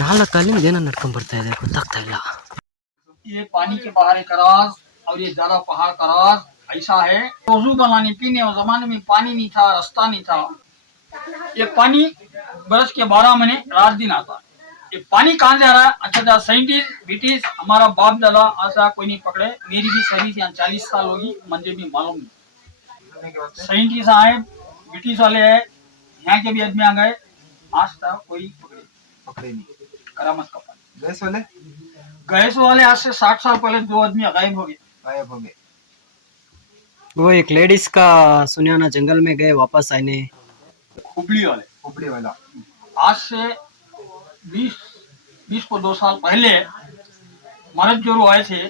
ನಾಲ್ಕು ಕಾಲಿಂದ ಏನೋ ನಡ್ಕೊಂಡ್ ಬರ್ತಾ ಇದೆ ಗೊತ್ತಾಗ್ತಾ ಇಲ್ಲ ये पानी के बाहर एक राज और ये ज्यादा पहाड़ का राज ऐसा है वजू बनाने पीने और जमाने में पानी नहीं था रास्ता नहीं था ये पानी बरस के बारह महीने रात दिन आता है ये पानी कहाँ जा रहा है अच्छा अच्छा साइंटिस्ट ब्रिटिश हमारा बाप दादा ऐसा कोई नहीं पकड़े मेरी भी सर्विस यहाँ चालीस साल होगी मुझे भी मालूम नहीं साइंटिस्ट आए ब्रिटिश वाले है यहाँ के भी आदमी आ गए आज तक कोई पकड़े पकड़े नहीं करामत का पानी गैस वाले गैस वाले आज से साठ साल पहले दो आदमी गायब हो गए गायब हो गए वो एक लेडीज़ का सुनिया ना जंगल में गए वापस आए ने हुबली वाले हुबली वाला आज से बीस बीस को दो साल पहले मरद जोरू आए थे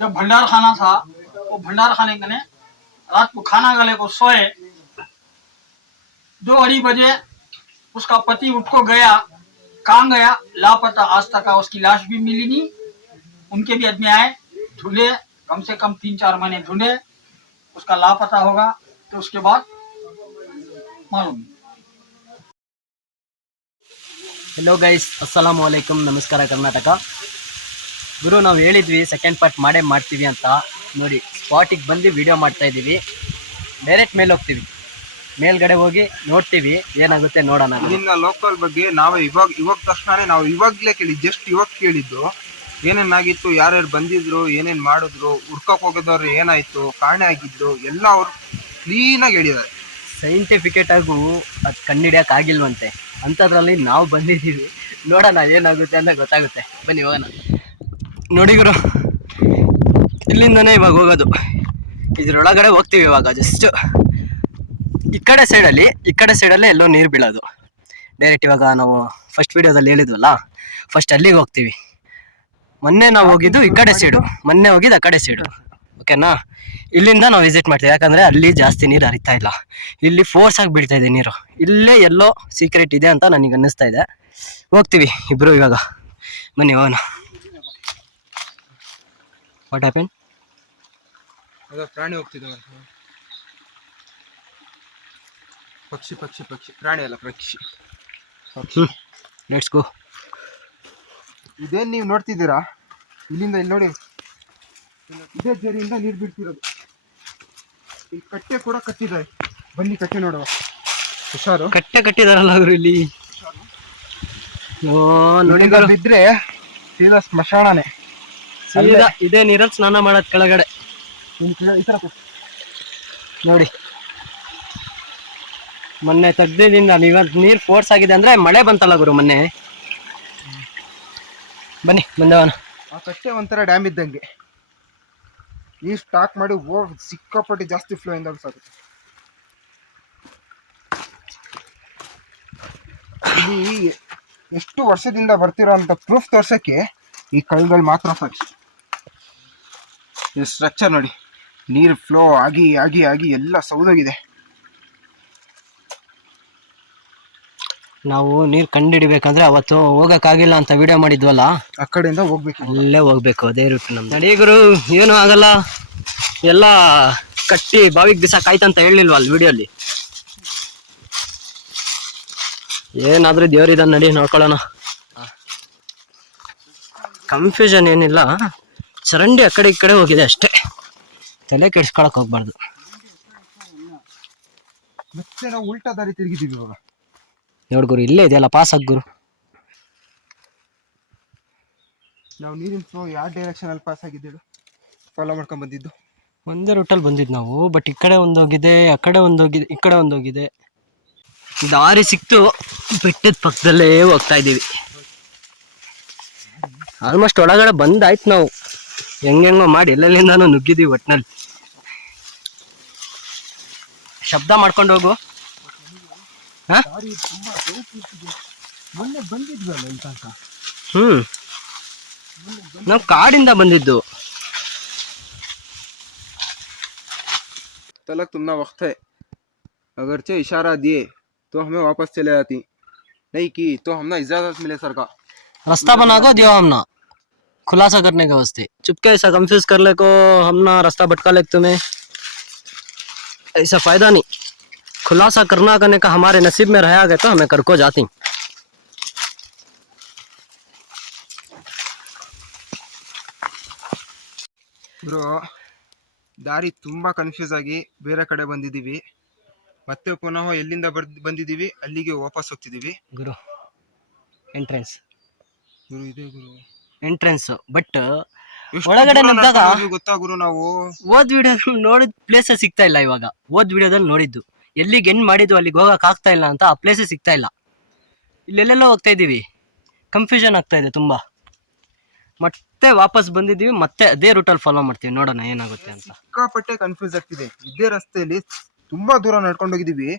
जब भंडार खाना था वो भंडार खाने के रात को खाना गले को सोए दो अढ़ी बजे उसका पति उठ को गया कहाँ गया लापता आज तक उसकी लाश भी मिली नहीं उनके भी आदमी आए ढूंढे कम से कम तीन चार महीने ढूंढे उसका लापता होगा तो उसके बाद मालूम नहीं ಹೆಲೋ ಗೈಸ್ ಅಸ್ಸಲಾಮು ಅಲೈಕುಮ್ ನಮಸ್ಕಾರ ಕರ್ನಾಟಕ ಗುರು ನಾವು ಹೇಳಿದ್ವಿ ಸೆಕೆಂಡ್ ಪಾರ್ಟ್ ಮಾಡೇ ಮಾಡ್ತೀವಿ ಅಂತ ನೋಡಿ ಸ್ಪಾಟಿಗೆ ಬಂದು ವಿಡಿಯೋ ಮಾಡ್ತಾ ಇದ್ದೀವಿ ಡೈರೆಕ್ಟ್ ಮೇಲೆ ಹೋಗ್ತೀವಿ ಮೇಲ್ಗಡೆ ಹೋಗಿ ನೋಡ್ತೀವಿ ಏನಾಗುತ್ತೆ ನೋಡೋಣ ಇಲ್ಲಿನ ಲೋಕಲ್ ಬಗ್ಗೆ ನಾವೇ ಇವಾಗ ಇವಾಗ ತಕ್ಷಣನೇ ನಾವು ಇವಾಗ್ಲೇ ಕೇಳಿ ಜಸ್ಟ್ ಇವಾಗ ಕೇಳಿದ್ದು ಏನೇನಾಗಿತ್ತು ಯಾರ್ಯಾರು ಬಂದಿದ್ರು ಏನೇನು ಮಾಡಿದ್ರು ಹುಡ್ಕಕ್ ಹೋಗೋದವ್ರು ಏನಾಯ್ತು ಕಾಣೆ ಆಗಿದ್ರು ಎಲ್ಲ ಅವ್ರು ಕ್ಲೀನಾಗಿ ಹೇಳಿದ್ದಾರೆ. ಸೈಂಟಿಫಿಕೇಟ್ ಆಗು ಅದು ಕಂಡಿಡಿಯಕ್ಕೆ ಆಗಿಲ್ವಂತೆ. ಅಂಥದ್ರಲ್ಲಿ ನಾವು ಬಂದಿದ್ದೀವಿ. ನೋಡೋಣ ಏನಾಗುತ್ತೆ ಅಂತ ಗೊತ್ತಾಗುತ್ತೆ. ಬನ್ನಿ ಹೋಗೋಣ. ನೋಡಿ ಗುರು ಇಲ್ಲಿಂದನೇ ಇವಾಗ ಹೋಗೋದು. ಇದ್ರೊಳಗಡೆ ಹೋಗ್ತೀವಿ ಇವಾಗ ಜಸ್ಟ್ ಈ ಕಡೆ ಸೈಡಲ್ಲಿ ಈ ಕಡೆ ಸೈಡಲ್ಲೇ ಎಲ್ಲೋ ನೀರು ಬೀಳೋದು. ಡೈರೆಕ್ಟ್ ಇವಾಗ ನಾವು ಫಸ್ಟ್ ವಿಡಿಯೋದಲ್ಲಿ ಹೇಳಿದ್ವಲ್ಲ ಫಸ್ಟ್ ಅಲ್ಲಿಗೆ ಹೋಗ್ತೀವಿ. ಮೊನ್ನೆ ನಾವು ಹೋಗಿದ್ದು ಈ ಕಡೆ ಸೈಡು ಮೊನ್ನೆ ಹೋಗಿದ್ದು ಆ ಕಡೆ ಸೈಡು ಓಕೆನಾ ಇಲ್ಲಿಂದ ನಾವು ವಿಸಿಟ್ ಮಾಡ್ತೀವಿ. ಯಾಕಂದ್ರೆ ಅಲ್ಲಿ ಜಾಸ್ತಿ ನೀರು ಹರಿತಾ ಇಲ್ಲ. ಇಲ್ಲಿ ಫೋರ್ಸ್ ಆಗಿ ಬೀಳ್ತಾ ಇದೆ ನೀರು. ಇಲ್ಲೇ ಎಲ್ಲೋ ಸೀಕ್ರೆಟ್ ಇದೆ ಅಂತ ನನಗೆ ಅನ್ನಿಸ್ತಾ ಇದೆ. ಹೋಗ್ತೀವಿ ಇಬ್ರು ಇವಾಗ. ಬನ್ನಿ ಹೋಗೋಣ. ವಾಟ್ ಹ್ಯಾಪನ್ ಅದ ಪ್ರಾಣಿ ಹೋಗ್ತಿದ್ದಾವೆ ಪಕ್ಷಿ ಪಕ್ಷಿ ಪಕ್ಷಿ. ಪ್ರಾಣಿ ಅಲ್ಲ ಪಕ್ಷಿ. ಹ್ಞೂ ಲೆಟ್ಸ್ ಗೋ ಇದೇನು ನೀವು ನೋಡ್ತಿದ್ದೀರಾ? ಇಲ್ಲಿಂದ ಇಲ್ಲಿ ನೋಡಿ. ಇದೇ ಜರಿಯಿಂದ ನೀರು ಬಿಡ್ತಿರೋದು. ಇಲ್ಲಿ ಕಟ್ಟೆ ಕೂಡ ಕಟ್ಟಿದ್ದಾರೆ. ಬನ್ನಿ ಕಟ್ಟೆ ನೋಡುವ. ಹುಷಾರು? ಕಟ್ಟೆ ಕಟ್ಟಿದಾರಲ್ಲ ಅವರು ಇಲ್ಲಿ. ಓ ನೋಡಿ ಇಲ್ಲಿಂದ ಬಿದ್ರೆ ಸೀದಾ ಸ್ಮಶಾನನೇ. ಸೀದಾ ಇದೇ ನೀರಲ್ಲಿ ಸ್ನಾನ ಮಾಡೋದು ಕೆಳಗಡೆ. ಈ ಥರ ನೋಡಿ. ಮೊನ್ನೆ ತೆಗ್ದಿದಿಂದ ಇವತ್ತು ನೀರು ಫೋರ್ಸ್ ಆಗಿದೆ ಅಂದ್ರೆ ಮಳೆ ಬಂತಲ್ಲ ಗುರು ಮೊನ್ನೆ. ಬನ್ನಿ, ಬಂದವನು. ಆ ಕಟ್ಟೆ ಒಂಥರ ಡ್ಯಾಮ್ ಇದ್ದಂಗೆ. ನೀರು ಸ್ಟಾಕ್ ಮಾಡಿ ಹೋಗಿ ಸಿಕ್ಕಾಪಟ್ಟೆ ಜಾಸ್ತಿ ಫ್ಲೋ ಇಂದ ಸಾಗುತ್ತೆ. ಇಲ್ಲಿ ಎಷ್ಟು ವರ್ಷದಿಂದ ಬರ್ತಿರೋ ಅಂತ ಪ್ರೂಫ್ ತೋರ್ಸಕ್ಕೆ ಈ ಕಳ್ಗಳು ಮಾತ್ರ ಸಾಕು. ಇದು ಸ್ಟ್ರಕ್ಚರ್ ನೋಡಿ. ನೀರು ಫ್ಲೋ ಆಗಿ ಆಗಿ ಆಗಿ ಎಲ್ಲ ಸೌದೋಗಿದೆ. ನಾವು ನೀರು ಕಂಡಿಡಿಬೇಕಂದ್ರೆ ಅವತ್ತು ಹೋಗಕ್ಕಾಗಿಲ್ಲ ಅಂತ ವಿಡಿಯೋ ಮಾಡಿದ್ವಲ್ಲ? ಆ ಕಡೆಯಿಂದ ಹೋಗ್ಬೇಕು. ಅಲ್ಲೇ ಹೋಗ್ಬೇಕು ಅದೇ ರೂಟ್ ನಮ್ದು. ನಡಿ ಗುರು ಏನು ಆಗಲ್ಲ. ಎಲ್ಲ ಕಟ್ಟಿ ಬಾವಿಗೆ ಬಿಸಾಕ್ ಆಯ್ತಂತ ಹೇಳಿಲ್ವ ಅಲ್ಲಿ ವಿಡಿಯೋಲಿ ಏನಾದ್ರೂ ದೇವ್ರಿದ ನಡಿ ನೋಡ್ಕೊಳ್ಳೋಣ. ಕನ್ಫ್ಯೂಷನ್ ಏನಿಲ್ಲ. ಚರಂಡಿ ಆ ಕಡೆ ಈ ಕಡೆ ಹೋಗಿದೆ ಅಷ್ಟೇ. ತಲೆ ಕೆಡ್ಸ್ಕೊಳಕ್ ಹೋಗ್ಬಾರ್ದು. ಮತ್ತೆ ನಾವು ಉಲ್ಟಾ ದಾರಿ ತಿರುಗಿದೀವಿ ಇವಾಗ. ನೋಡ್ ಗುರು ಇಲ್ಲೇ ಇದೆಯಲ್ಲ ಪಾಸ್ ಆಗಿ ಗುರು. ನಾವು ನೀರಿನ ಫ್ಲೋ ಯಾವ ಡೈರೆಕ್ಷನ್ ಅಲ್ಲಿ ಪಾಸ್ ಆಗಿದ್ದೇಳು ಫಾಲೋ ಮಾಡ್ಕೊಂಡು ಬಂದಿದ್ದು. ಒಂದೇ ರೂಟಲ್ಲಿ ಬಂದಿದ್ದು ನಾವು ಬಟ್ ಈ ಕಡೆ ಒಂದು ಹೋಗಿದೆ ಆ ಕಡೆ ಒಂದು ಹೋಗಿದೆ ಈ ಕಡೆ ಒಂದು ಹೋಗಿದೆ. ದಾರಿ ಸಿಕ್ತು ಬೆಟ್ಟದ ಪಕ್ಕದಲ್ಲೇ ಹೋಗ್ತಾ ಇದ್ದೀವಿ. ಆಲ್ಮೋಸ್ಟ್ ಒಳಗಡೆ ಬಂದಾಯ್ತು ನಾವು. ಹೆಂಗೆಂಗೋ ಮಾಡಿ ಎಲ್ಲೆಲ್ಲಿಂದಾನು ನುಗ್ಗಿದ್ದೀವಿ ಒಟ್ಟಿನಲ್ಲಿ ಶಬ್ದ ಮಾಡ್ಕೊಂಡು ಹೋಗು. ಹಾ ದಾರಿ ತುಂಬಾ ಮೊನ್ನೆ ಬಂದಿದ್ವಲ್ಲ ಇಲ್ಲಿ ತನಕ ಹ್ಮ್ ನಾವು ಕಾಡಿಂದ ಬಂದಿದ್ದು तलक तुमना वक्त है अगरचे इशारा दिए तो हमें वापस चले जाती नहीं की तो हमने इजाजत मिले सर का रास्ता बना को दिया हमने खुलासा करने के वास्ते चुपके ऐसा कंफ्यूज कर ले को हमना रास्ता भटका ले तुम्हें ऐसा फायदा नहीं खुलासा करना करने का हमारे नसीब में रहा गया तो हमें करको जाती। ಬ್ರೋ ದಾರಿ ತುಂಬ ಕನ್ಫ್ಯೂಸ್ ಆಗಿ ಬೇರೆ ಕಡೆ ಬಂದಿದ್ದೀವಿ. ಮತ್ತೆ ಪುನಃ ಎಲ್ಲಿಂದ ಬರ್ದ್- ಬಂದಿದ್ದೀವಿ? ಅಲ್ಲಿಗೆ ವಾಪಸ್ ಹೋಗ್ತಿದ್ದೀವಿ. ಗುರು ಎಂಟ್ರೆನ್ಸ್ ಗುರು ಇದೇ ಗುರು. ಎಂಟ್ರೆನ್ಸ್ ಬಟ್ ಒಳಗಡೆ ದೂರ ಗೊತ್ತಾ ಗುರು ನಾವು? ಓದ್ ವಿಡಿಯೋ ನೋಡಿದ ಪ್ಲೇಸ್ ಸಿಗ್ತಾ ಇಲ್ಲ ಇವಾಗ. ಓದ್ ವಿಡಿಯೋದಲ್ಲಿ ನೋಡಿದ್ದು. ಎಲ್ಲಿಗೆ ಎಂಡ್ ಮಾಡಿದ್ದು ಅಲ್ಲಿಗೆ ಹೋಗಕ್ಕೆ ಆಗ್ತಾ ಇಲ್ಲ ಅಂತ ಆ ಪ್ಲೇಸೇ ಸಿಗ್ತಾ ಇಲ್ಲ. ಇಲ್ಲೆಲ್ಲೆಲ್ಲೋ ಹೋಗ್ತಾ ಇದ್ದೀವಿ. ಕನ್ಫ್ಯೂಷನ್ ಆಗ್ತಾ ಇದೆ ತುಂಬ. ಮತ್ತೆ ವಾಪಸ್ ಬಂದಿದ್ದೀವಿ ಮತ್ತೆ ಅದೇ ರೂಟಲ್ಲಿ ಫಾಲೋ ಮಾಡ್ತೀವಿ. ನೋಡೋಣ ಏನಾಗುತ್ತೆ ಅಂತ. ಸಿಕ್ಕಾಪಟ್ಟೆ ಕನ್ಫ್ಯೂಸ್ ಆಗ್ತಿದೆ. ಇದೇ ರಸ್ತೆಯಲ್ಲಿ ತುಂಬಾ ದೂರ ನಡ್ಕೊಂಡು ಹೋಗಿದೀವಿ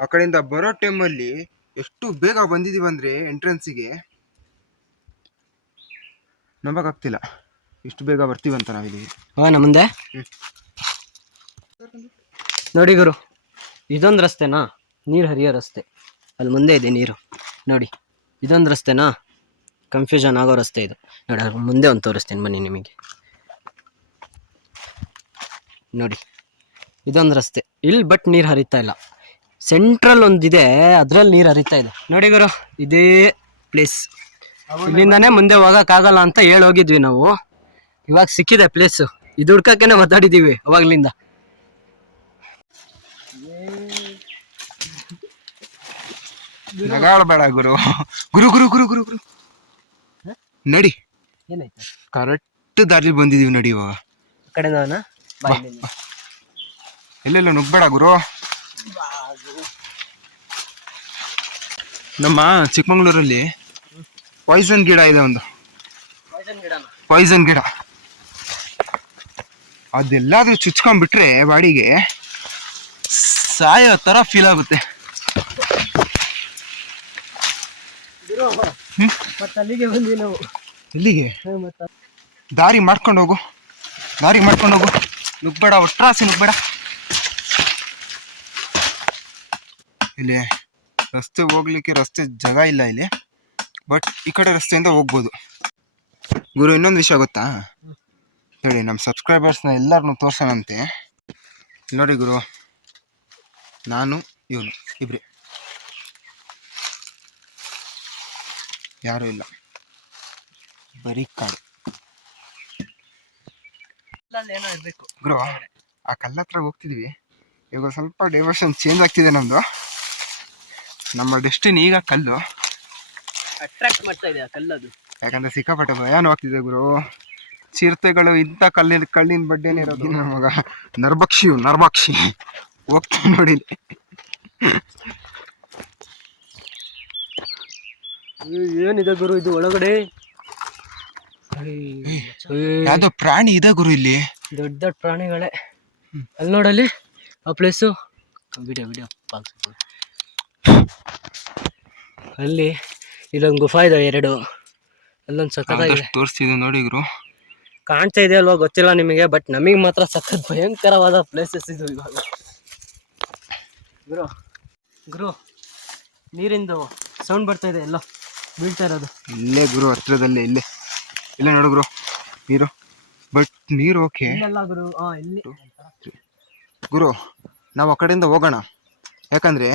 ಆ ಕಡೆಯಿಂದ ಬರೋ ಟೈಮಲ್ಲಿ ಎಷ್ಟು ಬೇಗ ಬಂದಿದ್ದೀವಿ ಅಂದರೆ ಎಂಟ್ರೆನ್ಸಿಗೆ ನಂಬಕ್ಕಾಗ್ತಿಲ್ಲ ಇಷ್ಟು ಬೇಗ ಬರ್ತೀವಂತ ಹಾಂ ನಮ್ಮ ಮುಂದೆ. ನೋಡಿ ಗುರು. ಇದೊಂದು ರಸ್ತೆನಾ? ನೀರು ಹರಿಯೋ ರಸ್ತೆ. ಅಲ್ಲಿ ಮುಂದೆ ಇದೆ ನೀರು. ನೋಡಿ, ಇದೊಂದು ರಸ್ತೆನಾ? ಕನ್ಫ್ಯೂಷನ್ ಆಗೋ ರಸ್ತೆ ಇದು. ನೋಡಿ ಮುಂದೆ ಒಂದು ತೋರಿಸ್ತೀನಿ ಬನ್ನಿ ನಿಮಗೆ. ನೋಡಿ, ಇದೊಂದು ರಸ್ತೆ. ಇಲ್ಲಿ ಬಟ್ ನೀರು ಹರಿತಾ ಇಲ್ಲ. ಸೆಂಟ್ರಲ್ ಒಂದಿದೆ ಅದ್ರಲ್ಲಿ ನೀರು ಹರಿತಾ ಇದೆ. ನೋಡಿ ಗುರು, ಇದೇ ಪ್ಲೇಸ್ ಇಲ್ಲಿಂದಾನೇ ಮುಂದೆ ಹೋಗೋಕ್ಕಾಗಲ್ಲ ಅಂತ ಹೇಳಿ ಹೋಗಿದ್ವಿ ನಾವು. ಇವಾಗ ಸಿಕ್ಕಿದೆ ಪ್ಲೇಸ್ ಇದು ಹುಡ್ಕಕ್ಕೇನೆ ಮಾತಾಡಿದೀವಿ ಅವಾಗ್ಲಿಂದ. ನಗಾಡ್ಬೇಡ ಗುರು. ಗುರು ಗುರು ಗುರು ಗುರು ಗುರು. ನಡಿ. ಏನಾಯ್ತು? ಕರೆಕ್ಟ್ ದಾರಿ ಬಂದಿದೀವಿ ನಡಿ ಇವಾಗ. ಕಡೆ ನಾನ? ಎಲ್ಲೆಲ್ಲ ನುಗ್ಬೇಡ ಗುರು. ನಮ್ಮ ಚಿಕ್ಕಮಂಗ್ಳೂರಲ್ಲಿ ಪಾಯ್ಸನ್ ಗಿಡ ಇದೆ ಒಂದು. ಪಾಯ್ಸನ್ ಗಿಡ. ಅದೆಲ್ಲಾದ್ರೂ ಚುಚ್ಕೊಂಡ್ಬಿಟ್ರೆ ಬಾಡಿಗೆ ಸಾಯೋ ತರ ಫೀಲ್ ಆಗುತ್ತೆ. ಮತ್ತೆ ಅಲ್ಲಿಗೆ ಬಂದ್ವಿ ನಾವು. ಎಲ್ಲಿಗೆ? ದಾರಿ ಮಾಡ್ಕೊಂಡು ಹೋಗು. ದಾರಿ ಮಾಡ್ಕೊಂಡು ಹೋಗು. ನುಗ್ಬೇಡ ಒಟ್ರಾಸಿ ನುಗ್ಬೇಡ. ಇಲ್ಲಿ ರಸ್ತೆ ಹೋಗ್ಲಿಕ್ಕೆ ರಸ್ತೆ ಜಾಗ ಇಲ್ಲ ಇಲ್ಲಿ. ಬಟ್ ಈ ಕಡೆ ರಸ್ತೆಯಿಂದ ಹೋಗ್ಬೋದು. ಗುರು ಇನ್ನೊಂದು ವಿಷಯ ಗೊತ್ತಾ? ಹೇಳಿ ನಮ್ಮ ಸಬ್ಸ್ಕ್ರೈಬರ್ಸ್ನ ಎಲ್ಲರನ್ನೂ ತೋರ್ಸೋಣಂತೆ. ನೋಡಿ ಗುರು ನಾನು ಇವನು ಇಬ್ರಿ. ಯಾರೂ ಇಲ್ಲ. ಬರೀ ಕಾಡು. ಏನೋ ಇರಬೇಕು. ಗುರು ಆ ಕಲ್ಲತ್ರ ಹೋಗ್ತಿದ್ವಿ. ಇವಾಗ ಸ್ವಲ್ಪ ಡೈವರ್ಷನ್ ಚೇಂಜ್ ಆಗ್ತಿದೆ ನಮ್ದು. ನಮ್ಮ ಡೆಸ್ಟಿನ್ ಈಗ ಕಲ್ಲು. ಅಟ್ರಾಕ್ಟ್ ಮಾಡ್ತಾ ಇದೆ ಆ ಕಲ್ಲದು? ಯಾಕಂದ್ರೆ ಸಿಕ್ಕಾಪಟ್ಟೆ ಭಯಾನು ಆಗ್ತಿದೆ ಗುರು. ಚಿರತೆಗಳು ಇಂಥ ಕಲ್ಲಿನ ಕಲ್ಲಿನ ಬಡ್ಡೆನೇ ಇರೋದು. ನಮಗ ನರ್ಭಕ್ಷಿಯು ನರ್ಭಕ್ಷಿ. ಹೋಗ್ತೀನಿ ನೋಡಿ ಇಲ್ಲಿ. ಏನಿದೆ ಗುರು ಇದು ಒಳಗಡೆ? ಯಾವ್ದೋ ಪ್ರಾಣಿ ಇದೆ ಗುರು ಇಲ್ಲಿ. ದೊಡ್ಡ ದೊಡ್ಡ ಪ್ರಾಣಿಗಳೇ ಅಲ್ಲಿ ನೋಡಲ್ಲಿ ಆ ಪ್ಲೇಸು ವಿಡಿಯೋ ವಿಡಿಯೋ. ಅಲ್ಲಿ ಇಲ್ಲೊಂದು ಗುಫಾ ಇದೆ ಎರಡು. ಅಲ್ಲೊಂದು ಸಖತ್ತಾಗಿದೆ ತೋರಿಸ್ತಿದ್ದೆ ನೋಡಿ ಗುರು. ಕಾಣ್ತಾ ಇದೆ ಅಲ್ವಾ ಗೊತ್ತಿಲ್ಲ ನಿಮಗೆ ಬಟ್ ನಮಗೆ ಮಾತ್ರ ಸಖತ್ ಭಯಂಕರವಾದ ಪ್ಲೇಸಸ್ ಇದು ಇವಾಗ. ಗುರು ಗುರು ನೀರಿಂದು ಸೌಂಡ್ ಬರ್ತಾ ಇದೆ ಎಲ್ಲೋ. ಬೀಳ್ತಾ ಇರೋದು. ಇಲ್ಲೇ ಗುರು ಹತ್ರದಲ್ಲೇ ಇಲ್ಲೇ. ಇಲ್ಲೇ ನೋಡು ಗುರು ನೀರು. ಬಟ್ ನೀರು ಓಕೆ ಇಲ್ಲೆಲ್ಲ ಗುರು ಹಾ ಇಲ್ಲಿ. ಗುರು ನಾವು ಆ ಕಡೆಯಿಂದ ಹೋಗೋಣ. ಯಾಕಂದ್ರೆ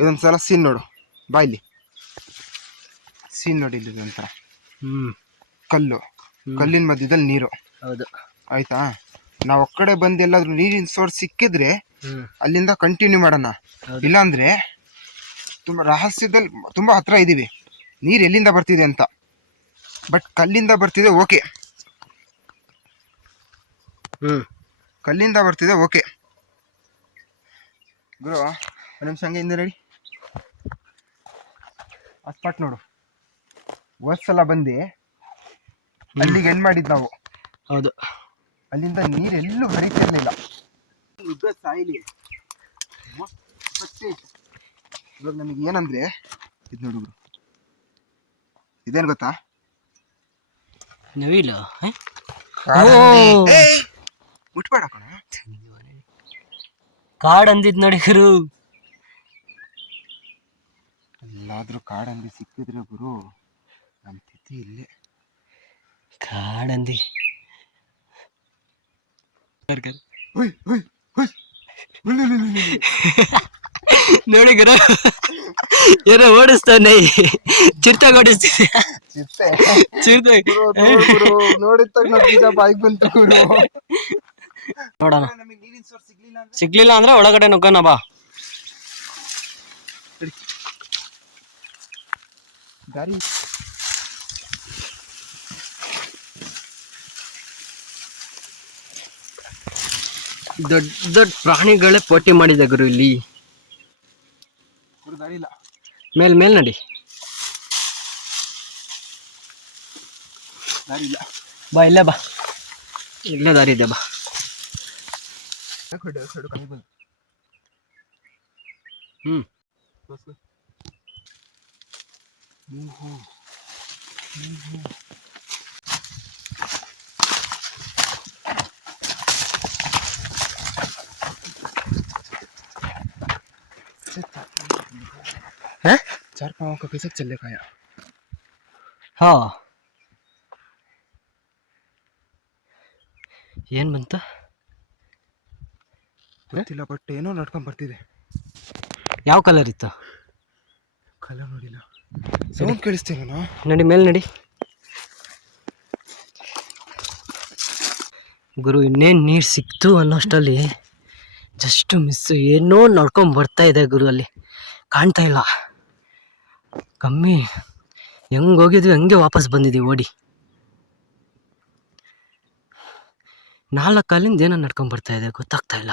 ಇದೊಂದು ಸಲ ಸೀನ್ ನೋಡು. ಬಾ ಇಲ್ಲಿ. ಸೀನ್ ನೋಡಿ ಇಲ್ಲಿ ಒಂಥರ ಹ್ಞೂ ಕಲ್ಲು. ಕಲ್ಲಿನ ಮಧ್ಯದಲ್ಲಿ ನೀರು. ಹೌದು. ಆಯ್ತಾ? ನಾವು ಆ ಕಡೆ ಬಂದು ಎಲ್ಲಾದ್ರೂ ನೀರಿನ ಸೋರ್ಸ್ ಸಿಕ್ಕಿದ್ರೆ ಅಲ್ಲಿಂದ ಕಂಟಿನ್ಯೂ ಮಾಡೋಣ. ಇಲ್ಲಾಂದ್ರೆ ತುಂಬಾ ರಹಸ್ಯದಲ್ಲಿ ತುಂಬಾ ಹತ್ರ ಇದೀವಿ. ನೀರು ಎಲ್ಲಿಂದ ಬರ್ತಿದೆ ಅಂತ. ಬಟ್ ಕಲ್ಲಿಂದ ಬರ್ತಿದೆ ಓಕೆ ಹ್ಞೂ ಕಲ್ಲಿಂದ ಬರ್ತಿದೆ ಓಕೆ ಗುರು ಒಂದು ನಿಮಿಷ ಹಂಗೆ ಹಿಂದೆ ನಡಿ. ಆ ಸ್ಪಾಟ್ ನೋಡು. ಸಲ ಬಂದು ಅಲ್ಲಿಗೆ ಏನು ಮಾಡಿದ್ ನಾವು. ಹೌದು. ಅಲ್ಲಿಂದ ನೀರು ಎಲ್ಲೂ ಹರಿತಿರ್ಲಿಲ್ಲ. ಸಾಯಿಲಿ. ಇವಾಗ ನಮಗೆ ಏನಂದ್ರೆ ಇದು ನೋಡು ಗುರು. ಇದೇನು ಗೊತ್ತಾ ನವಿಲು! ಮುಟ್ಬೇಡ ಕಣ ಕಾಡ್ ಅಂದಿದ್ ನೋಡಿ ಗುರು ಎಲ್ಲಾದ್ರೂ ಅಂದಿ ಸಿಕ್ಕಿದ್ರೆ ಗುರು ನಮ್ಮ ತಿಥಿ ಇಲ್ಲೇ ಕಾಡಂದಿ ಹುಯ್ ಹುಯ್ ನೋಡಿ ಗುರು. ಏನೋ ಓಡಿಸ್ತಾನೆ. ಚಿರ್ತ ಓಡಿಸ್ತೀನಿ ಚಿತ್ತೆ ಚಿರ್ತಾಗ ನೋಡಿದ ತಕ್ಷಣ ಬೀಜ ಬಂತು ನೋಡೋಣ. ಸಿಗ್ಲಿಲ್ಲ ಅಂದ್ರೆ ಒಳಗಡೆ ನುಗ್ಗೋಣ ಬಾ. ದಾರಿ ದೊಡ್ಡ ದೊಡ್ಡ ಪ್ರಾಣಿಗಳೇ ಪೋಟಿ ಮಾಡಿದೆ ಗುರು ಇಲ್ಲಿ. ಇಲ್ಲ. ಮೇಲ್ ಮೇಲ್ ನಡಿ. ದಾರಿ ಇಲ್ಲ. ಬಾ ಇಲ್ಲೇ ಬಾ. ಇಲ್ಲೇ ದಾರಿ ಇದೆ ಬಾ. ಹ್ಮ್. ಸೈಡ್ ಕಮ್ಮಿ ಬಂದು चार पाँव का कैसे चले खाया ಹಾ ಏನ್ ಬಂತು ಗೊತ್ತಿಲ್ಲ ಬಟ್ ಏನೋ ನಡ್ಕೊಂಡ್ ಬರ್ತಿದೆ ಯಾವ ಕಲರ್ ಇತ್ತು ಕಲರ್ ನೋಡಿಲ್ಲ ಸೌಂಡ್ ಕೇಳಿಸ್ತೇನೋ ನಡಿ ಮೇಲ್ ನಡಿ ಗುರು ಇನ್ನೇನು ನೀರು ಸಿಕ್ತು ಅನ್ನೋಷ್ಟರಲ್ಲಿ ಜಸ್ಟ್ ಮಿಸ್ಸು ಏನೋ ನಡ್ಕೊಂಡ್ ಬರ್ತಾ ಇದೆ ಗುರು ಅಲ್ಲಿ ಕಾಣ್ತಾ ಇಲ್ಲ ಕಮ್ಮಿ. ಹೆಂಗ್ ಹೋಗಿದ್ವಿ, ಹಂಗೆ ವಾಪಸ್ ಬಂದಿದ್ದೀವಿ ಓಡಿ. ನಾಲ್ಕು ಕಾಲಿಂದ ಏನೋ ನಡ್ಕೊಂಡ್ ಬರ್ತಾ ಇದೆ, ಗೊತ್ತಾಗ್ತಾ ಇಲ್ಲ.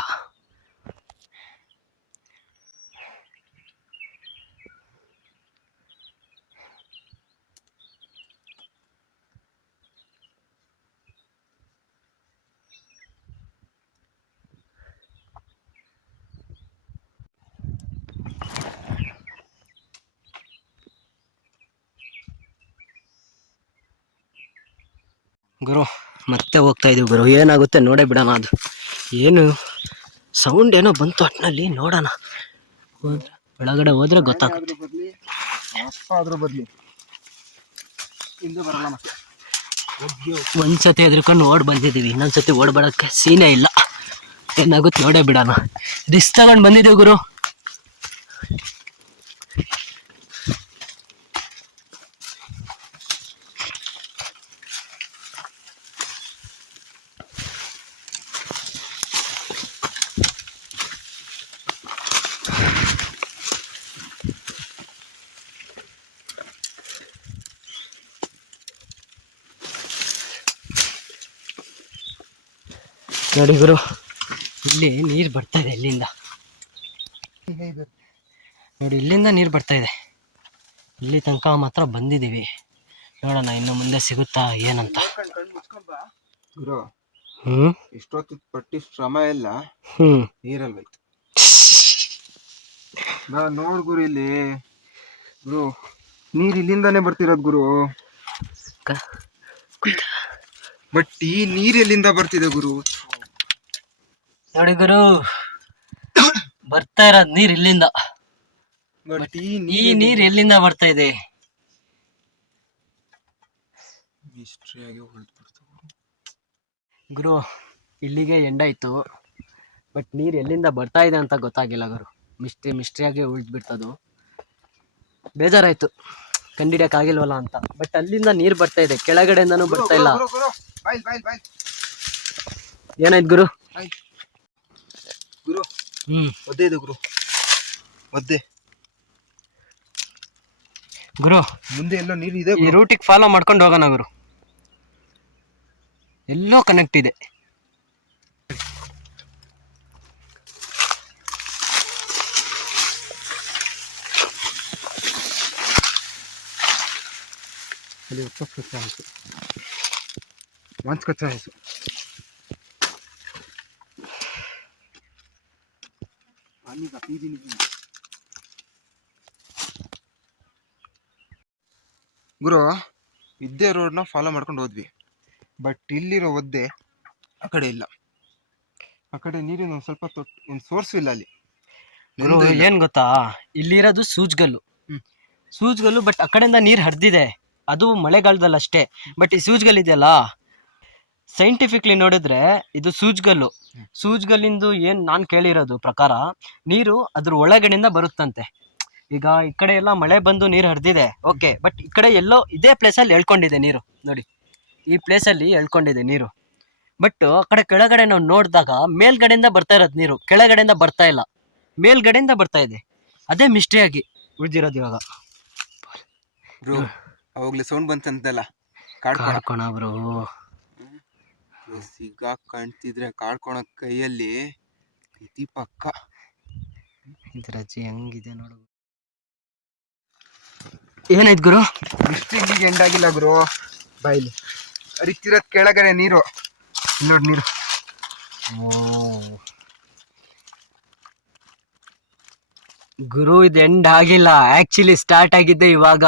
ಗುರು ಮತ್ತೆ ಹೋಗ್ತಾ ಇದೀವಿ ಗುರು. ಏನಾಗುತ್ತೆ ನೋಡೇ ಬಿಡೋಣ ಅದು. ಏನು ಸೌಂಡ್ ಏನೋ ಬಂತು ಒಟ್ಟಿನಲ್ಲಿ ನೋಡೋಣ. ಹೋದ್ರೆ ಒಳಗಡೆ ಹೋದ್ರೆ ಗೊತ್ತಾಗುತ್ತೆ. ಬರ್ಲಿ ಅಪ್ಪ ಆದ್ರೂ ಬರ್ಲಿ. ಹಿಂದೆ ಬರಲ್ಲ ಮತ್ತೆ. ಒಂದ್ಸತಿ ಎದ್ರುಕೊಂಡು ಓಡ್ ಬಂದಿದ್ದೀವಿ. ಇನ್ನೊಂದ್ಸತಿ ಓಡ್ಬೇಡಕ್ಕೆ ಸೀನೇ ಇಲ್ಲ. ಏನಾಗುತ್ತೆ ನೋಡೇ ಬಿಡೋಣ. ರಿಸ್ಕ್ ತಗೊಂಡು ಬಂದಿದ್ದೀವಿ ಗುರು. ನೋಡಿ ಗುರು. ಇಲ್ಲಿ ನೀರು ಬರ್ತಾ ಇದೆ ಇಲ್ಲಿಂದ. ನೋಡಿ ಇಲ್ಲಿಂದ ನೀರು ಬರ್ತಾ ಇದೆ. ಇಲ್ಲಿ ತನಕ ಮಾತ್ರ ಬಂದಿದ್ದೀವಿ. ನೋಡೋಣ ಇನ್ನು ಮುಂದೆ ಸಿಗುತ್ತಾ ಏನಂತ. ಗುರು ಹ್ಮ್? ಇಷ್ಟೊತ್ತು ಪಟ್ಟಿ ಶ್ರಮ ಎಲ್ಲ ಹ್ಮ್. ನೀರಲ್ಲಿ ನಾ ನೋಡ್ ಗುರು ಇಲ್ಲಿ. ಗುರು ನೀರ್ ಇಲ್ಲಿಂದಾನೇ ಬರ್ತಿರೋದ್ ಗುರು. ಕ- ಬಟ್ ಈ ನೀರ್ ಎಲ್ಲಿಂದ ಬರ್ತಿದೆ ಗುರು? ನೋಡಿ ಗುರು ಬರ್ತಾ ಇರೋದ್ ನೀರು ಇಲ್ಲಿಂದ. ಬಟ್ ಈ ಈ ನೀರ್ ನೀರು ಎಲ್ಲಿಂದ? ಬರ್ತಾ ಇದೆ? ಗುರು. ಇಲ್ಲಿಗೆ ಎಂಡಾಯ್ತು ಬಟ್ ನೀರು ಎಲ್ಲಿಂದ ಬರ್ತಾ ಇದೆ ಅಂತ ಗೊತ್ತಾಗಿಲ್ಲ ಗುರು. ಮಿಸ್ಟ್ರಿ ಮಿಸ್ಟ್ರಿಯಾಗಿ ಉಳ್ದು ಬಿಡ್ತದು. ಬೇಜಾರಾಯ್ತು. ಕಂಡಿಡಿಯಕ್ಕಾಗಿಲ್ವಲ್ಲ ಅಂತ. ಬಟ್ ಅಲ್ಲಿಂದ ನೀರು ಬರ್ತಾ ಇದೆ. ಕೆಳಗಡೆಯಿಂದನೂ ಬರ್ತಾ ಇಲ್ಲ. ಏನಾಯ್ತು ಗುರು? ಗುರು. ಹ್ಞೂ ಒದ್ದೆ ಇದೆ ಗುರು. ಒದ್ದೆ. ಗುರು ಮುಂದೆ ಎಲ್ಲ ನೀರು ಇದೆ ಈ ರೂಟಿಗೆ ಫಾಲೋ ಮಾಡ್ಕೊಂಡು ಹೋಗೋಣ ಗುರು. ಎಲ್ಲೋ ಕನೆಕ್ಟ್ ಇದೆ. ಅಲ್ಲಿ ಒಪ್ಪ ಕಚ್ಚಾಯಿತು ಮಾಂಸ್ ಕಚ್ಚಾಯಿತು ಗುರು ಇದ್ದೇ ರೋಡ್ನ ಫಾಲೋ ಮಾಡ್ಕೊಂಡು ಹೋದ್ವಿ. ಬಟ್ ಇಲ್ಲಿರೋ ಒದ್ದೆ ಆ ಕಡೆ ಇಲ್ಲ. ಆ ಕಡೆ ನೀರಿನ ಒಂದು ಸ್ವಲ್ಪ ತೊಟ್ಟು ಒಂದು ಸೋರ್ಸು ಇಲ್ಲ ಅಲ್ಲಿ. ಏನು ಏನ್ ಗೊತ್ತಾ? ಇಲ್ಲಿರೋದು ಸೂಜ್ಗಲ್ಲು. ಹ್ಮ್. ಸೂಜ್ಗಲ್ಲು ಬಟ್ ಆ ಕಡೆಯಿಂದ ನೀರು ಹರಿದಿದೆ. ಅದು ಮಳೆಗಾಲದಲ್ಲಿ ಅಷ್ಟೇ. ಬಟ್ ಈ ಸೂಜ್ಗಲ್ ಇದೆಯಲ್ಲ? ಸೈಂಟಿಫಿಕ್ಲಿ ನೋಡಿದ್ರೆ ಇದು ಸೂಜ್ಗಲ್ಲು. ಸೂಜ್ಗಲ್ಲಿಂದು ಏನು ನಾನು ಕೇಳಿರೋದು ಪ್ರಕಾರ ನೀರು ಅದ್ರ ಒಳಗಡೆಯಿಂದ ಬರುತ್ತಂತೆ. ಈಗ ಈ ಕಡೆ ಎಲ್ಲ ಮಳೆ ಬಂದು ನೀರು ಹರಿದಿದೆ ಓಕೆ ಬಟ್ ಈ ಕಡೆ ಎಲ್ಲೋ ಇದೇ ಪ್ಲೇಸಲ್ಲಿ ಎಳ್ಕೊಂಡಿದೆ ನೀರು ನೋಡಿ. ಈ ಪ್ಲೇಸಲ್ಲಿ ಎಳ್ಕೊಂಡಿದೆ ನೀರು. ಬಟ್ ಆ ಕಡೆ ಕೆಳಗಡೆ ನಾವು ನೋಡಿದಾಗ ಮೇಲ್ಗಡೆಯಿಂದ ಬರ್ತಾ ಇರೋದು ನೀರು ಕೆಳಗಡೆಯಿಂದ ಬರ್ತಾ ಇಲ್ಲ. ಮೇಲ್ಗಡೆಯಿಂದ ಬರ್ತಾ ಇದೆ. ಅದೇ ಮಿಸ್ಟೇ ಆಗಿ ಉಳಿದಿರೋದು ಇವಾಗ. ಬ್ರೋ ಅವಾಗಲೇ ಸೌಂಡ್ ಬಂತಂತಲ್ಲ? ಕಾಡ್ಕೋಣ ಬ್ರೋ ಸಿಗಾಕ್ ಕಾಣ್ತಿದ್ರೆ ಕಾಡ್ಕೊಳಕ್ ಕೈಯಲ್ಲಿ ಇತಿ ಪಕ್ಕ. ಇದ್ರ ಅಜ್ಜಿ ಹೆಂಗಿದೆ ನೋಡು. ಏನಾಯ್ತು ಗುರು? ಮಿಸ್ಟೇಕಿಗೆ ಎಂಡ್ ಆಗಿಲ್ಲ ಗುರು. ಬಾಯಿಲಿ ಅರಿತಿರೋದ್ ಕೆಳಗಡೆ ನೀರು. ನೋಡಿ ನೀರು. ಗುರು ಇದು ಎಂಡ್ ಆಗಿಲ್ಲ. ಆಕ್ಚುಲಿ ಸ್ಟಾರ್ಟ್ ಆಗಿದ್ದೆ ಇವಾಗ.